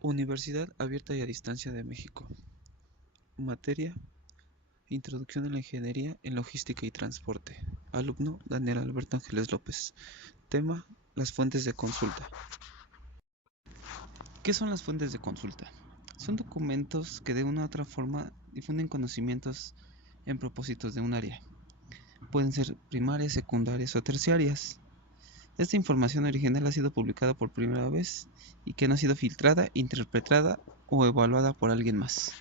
Universidad Abierta y a Distancia de México. Materia: Introducción a la Ingeniería en Logística y Transporte. Alumno: Daniel Alberto Ángeles López. Tema: las fuentes de consulta. ¿Qué son las fuentes de consulta? Son documentos que de una u otra forma difunden conocimientos en propósitos de un área. Pueden ser primarias, secundarias o terciarias. Esta información original ha sido publicada por primera vez y que no ha sido filtrada, interpretada o evaluada por alguien más.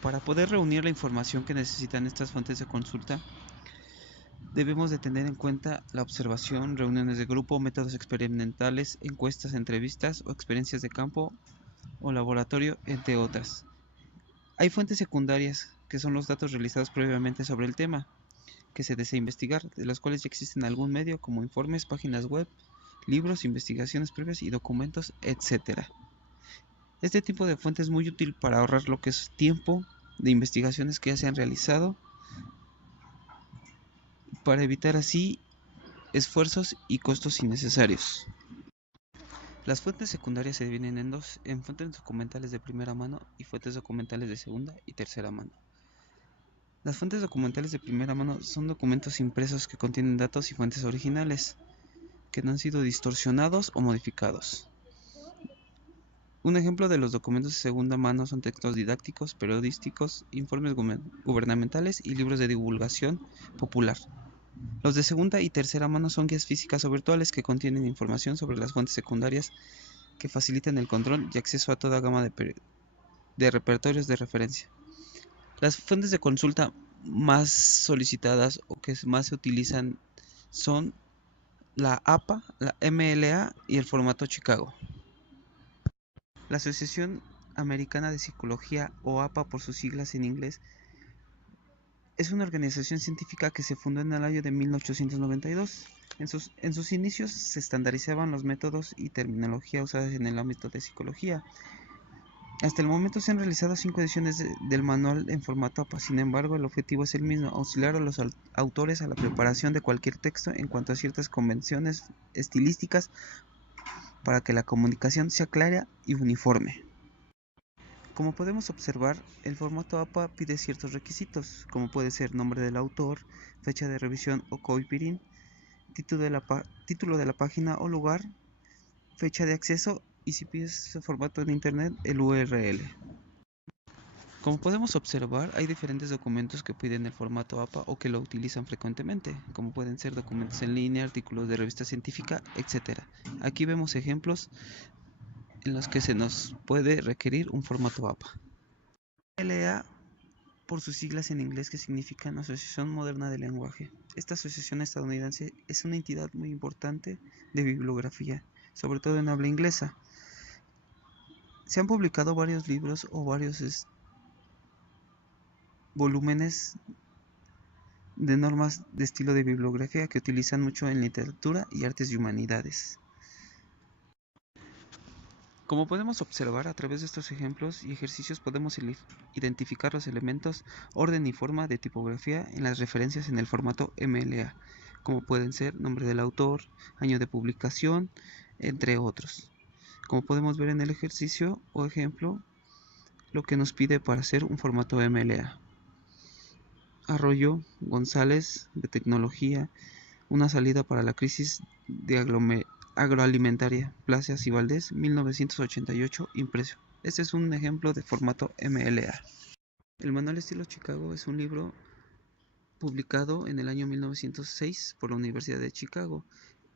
Para poder reunir la información que necesitan estas fuentes de consulta, debemos de tener en cuenta la observación, reuniones de grupo, métodos experimentales, encuestas, entrevistas o experiencias de campo o laboratorio, entre otras. Hay fuentes secundarias, que son los datos realizados previamente sobre el tema que se desea investigar, de los cuales ya existen algún medio como informes, páginas web, libros, investigaciones previas y documentos, etc. Este tipo de fuente es muy útil para ahorrar lo que es tiempo de investigaciones que ya se han realizado, para evitar así esfuerzos y costos innecesarios. Las fuentes secundarias se dividen en dos, en fuentes documentales de primera mano y fuentes documentales de segunda y tercera mano. Las fuentes documentales de primera mano son documentos impresos que contienen datos y fuentes originales, que no han sido distorsionados o modificados. Un ejemplo de los documentos de segunda mano son textos didácticos, periodísticos, informes gubernamentales y libros de divulgación popular. Los de segunda y tercera mano son guías físicas o virtuales que contienen información sobre las fuentes secundarias que facilitan el control y acceso a toda gama de repertorios de referencia. Las fuentes de consulta más solicitadas o que más se utilizan son la APA, la MLA y el formato Chicago. La Asociación Americana de Psicología, o APA por sus siglas en inglés, es una organización científica que se fundó en el año de 1892. En sus inicios se estandarizaban los métodos y terminología usadas en el ámbito de psicología. Hasta el momento se han realizado 5 ediciones del manual en formato APA. Sin embargo, el objetivo es el mismo: auxiliar a los autores a la preparación de cualquier texto en cuanto a ciertas convenciones estilísticas para que la comunicación sea clara y uniforme. Como podemos observar, el formato APA pide ciertos requisitos, como puede ser nombre del autor, fecha de revisión o copyright, título de la página o lugar, fecha de acceso y, si pides ese formato en internet, el URL. Como podemos observar, hay diferentes documentos que piden el formato APA o que lo utilizan frecuentemente, como pueden ser documentos en línea, artículos de revista científica, etc. Aquí vemos ejemplos en los que se nos puede requerir un formato APA. LA, por sus siglas en inglés, que significan Asociación Moderna del Lenguaje. Esta asociación estadounidense es una entidad muy importante de bibliografía, sobre todo en habla inglesa. Se han publicado varios libros o varios volúmenes de normas de estilo de bibliografía que utilizan mucho en literatura y artes y humanidades. Como podemos observar, a través de estos ejemplos y ejercicios podemos identificar los elementos, orden y forma de tipografía en las referencias en el formato MLA, como pueden ser nombre del autor, año de publicación, entre otros. Como podemos ver en el ejercicio o ejemplo, lo que nos pide para hacer un formato MLA. Arroyo González, de Tecnología, una salida para la crisis de agroalimentaria, Plácidas y Valdés, 1988, impreso. Este es un ejemplo de formato MLA. El Manual Estilo Chicago es un libro publicado en el año 1906 por la Universidad de Chicago.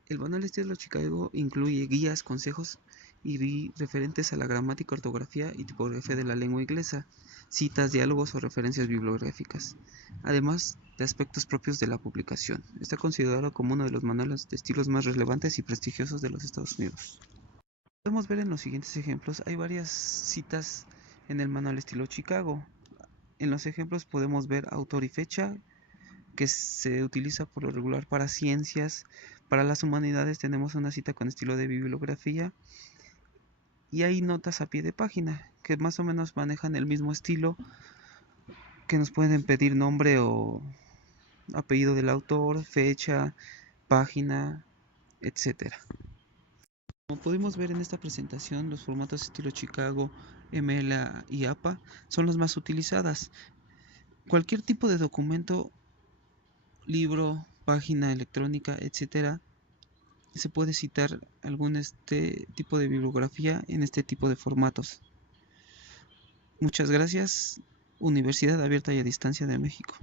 El Manual Estilo Chicago incluye guías, consejos y referentes a la gramática, ortografía y tipografía de la lengua inglesa, citas, diálogos o referencias bibliográficas, además de aspectos propios de la publicación. Está considerado como uno de los manuales de estilos más relevantes y prestigiosos de los Estados Unidos. Podemos ver en los siguientes ejemplos, hay varias citas en el Manual Estilo Chicago. En los ejemplos podemos ver autor y fecha, que se utiliza por lo regular para ciencias. Para las humanidades tenemos una cita con estilo de bibliografía y hay notas a pie de página que más o menos manejan el mismo estilo, que nos pueden pedir nombre o apellido del autor, fecha, página, etc. Como pudimos ver en esta presentación, los formatos estilo Chicago, MLA y APA son las más utilizadas. Cualquier tipo de documento, libro, página electrónica, etcétera, se puede citar algún tipo de bibliografía en este tipo de formatos. Muchas gracias, Universidad Abierta y a Distancia de México.